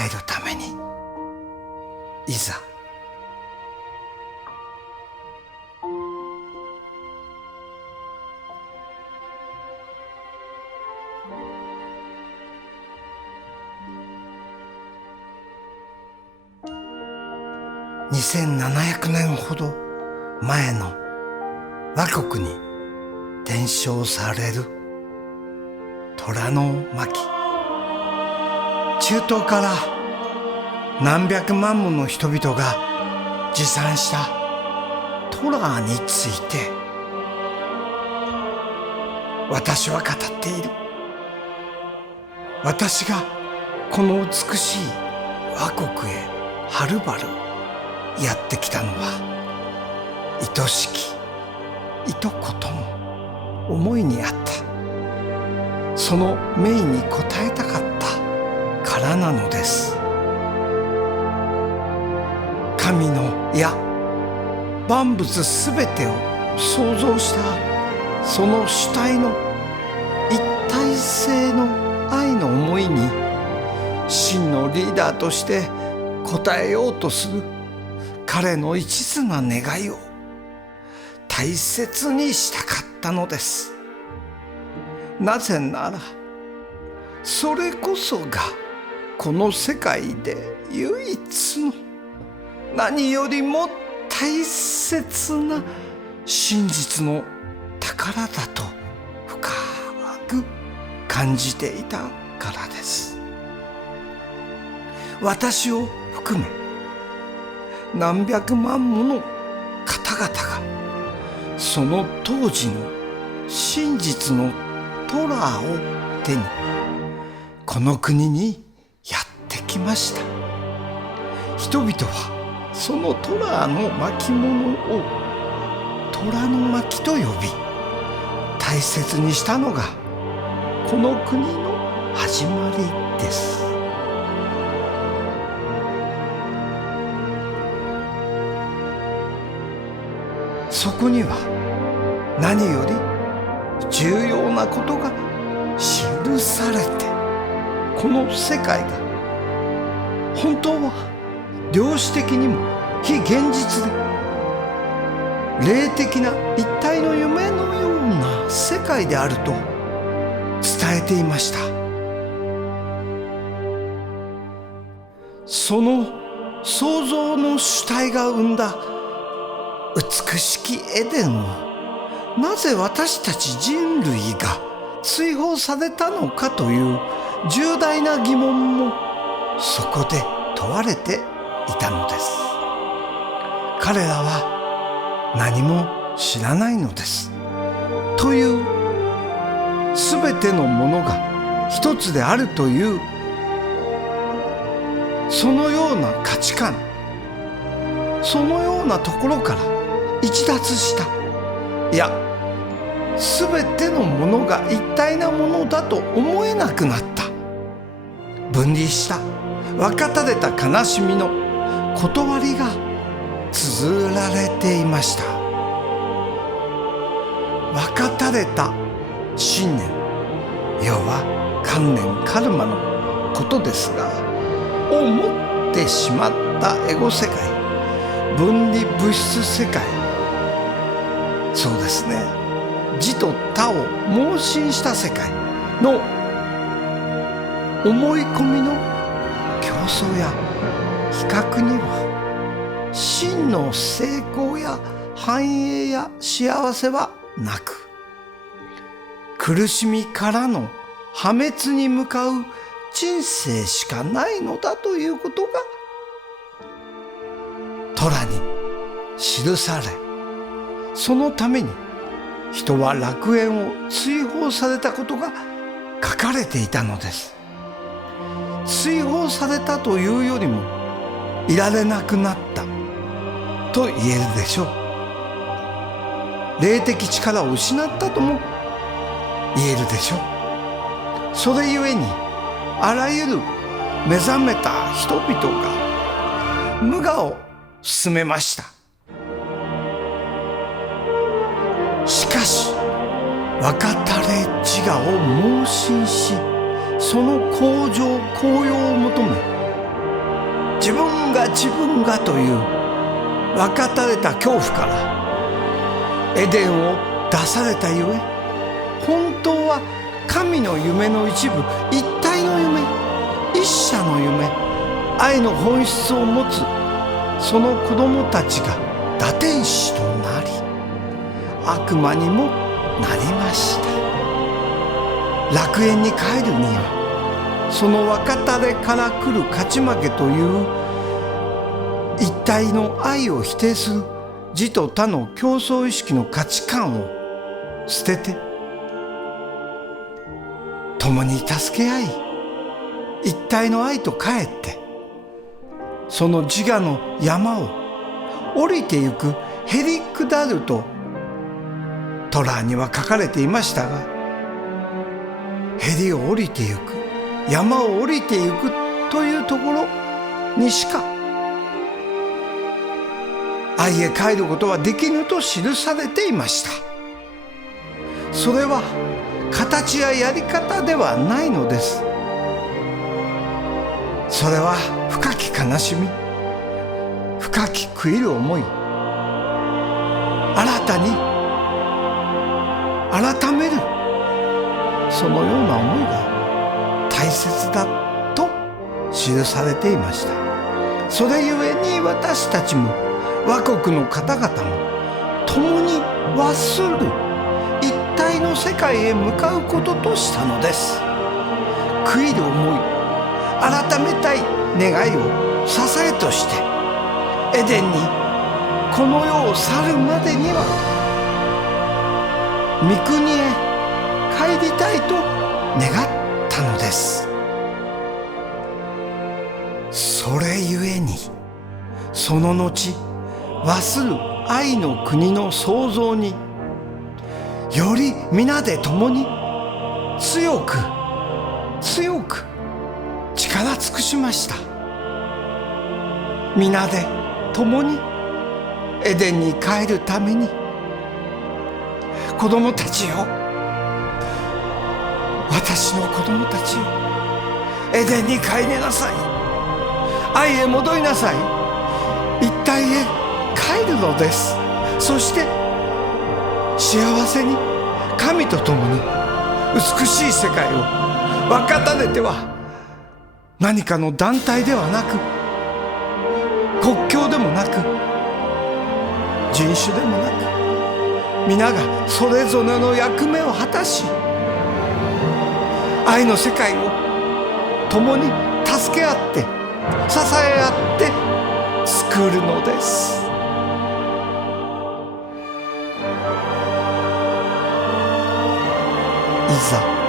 帰るためにいざ2700年ほど前の倭国に伝承される虎の巻。中東から何百万もの人々が持参した虎について私は語っている。私がこの美しい倭国へはるばるやってきたのは愛しきいとことの思いにあった。その命に応えたかったからなのです。神の万物すべてを創造したその主体の一体性の愛の思いに真のリーダーとして応えようとする彼の一途な願いを大切にしたかったのです。なぜならそれこそがこの世界で唯一の何よりも大切な真実の宝だと深く感じていたからです。私を含め何百万もの方々がその当時の真実のトラを手にこの国にやってきました。人々はそのトラの巻物を虎の巻と呼び大切にしたのがこの国の始まりです。そこには何より重要なことが記されて、この世界が本当は量子的にも非現実で霊的な一体の夢のような世界であると伝えていました。その創造の主体が生んだ美しきエデンをなぜ私たち人類が追放されたのかという重大な疑問もそこで問われていたのです。彼らは何も知らないのです。というすべてのものが一つであるというそのような価値観、そのようなところから逸脱した、いやすべてのものが一体なものだと思えなくなった、分離した分かたれた悲しみの断りが綴られていました。分かたれた信念、要は観念カルマのことですが、を持ってしまったエゴ世界、分離物質世界、そうですね、自と他を盲信した世界の思い込みの競争や比較には真の成功や繁栄や幸せはなく、苦しみからの破滅に向かう人生しかないのだということがトラに記され、そのために人は楽園を追放されたことが書かれていたのです。追放されたというよりもいられなくなったと言えるでしょう。霊的力を失ったとも言えるでしょう。それゆえにあらゆる目覚めた人々が無我を進めました。しかし分かたれ自我を盲信し、その向上高揚を求め自分がという分かたれた恐怖からエデンを出されたゆえ、本当は神の夢の一部、一体の夢、一者の夢、愛の本質を持つその子供たちが堕天使となり、悪魔にもなりました。楽園に帰るには、その分かたれから来る勝ち負けという一体の愛を否定する自と他の競争意識の価値観を捨てて、共に助け合い、一体の愛と帰って、その自我の山を降りてゆくへりくだるとトラには書かれていましたが、へりを降りてゆく、山を降りてゆくというところにしか愛へ帰ることはできぬと記されていました。それは形ややり方ではないのです。それは深き悲しみ、深き悔いる思い、新たに改めるそのような思いが大切だと記されていました。それゆえに私たちも倭国の方々も共に和する一体の世界へ向かうこととしたのです。悔いる思い、改めたい願いを支えとして、エデンにこの世を去るまでには御国へ帰りたいと願ったのです。それゆえにその後和する愛の国の創造により皆で共に強く力尽くしました。皆で共にエデンに帰るために、子供たちよ、私の子供たちよ、エデンに帰りなさい。愛へ戻りなさい。一体へ帰るのです。そして幸せに神と共に美しい世界を分かたれては、何かの団体ではなく、国境でもなく、人種でもなく、皆がそれぞれの役目を果たし、愛の世界を共に助け合って支え合って作るのです。いざ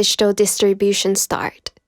digital distribution start.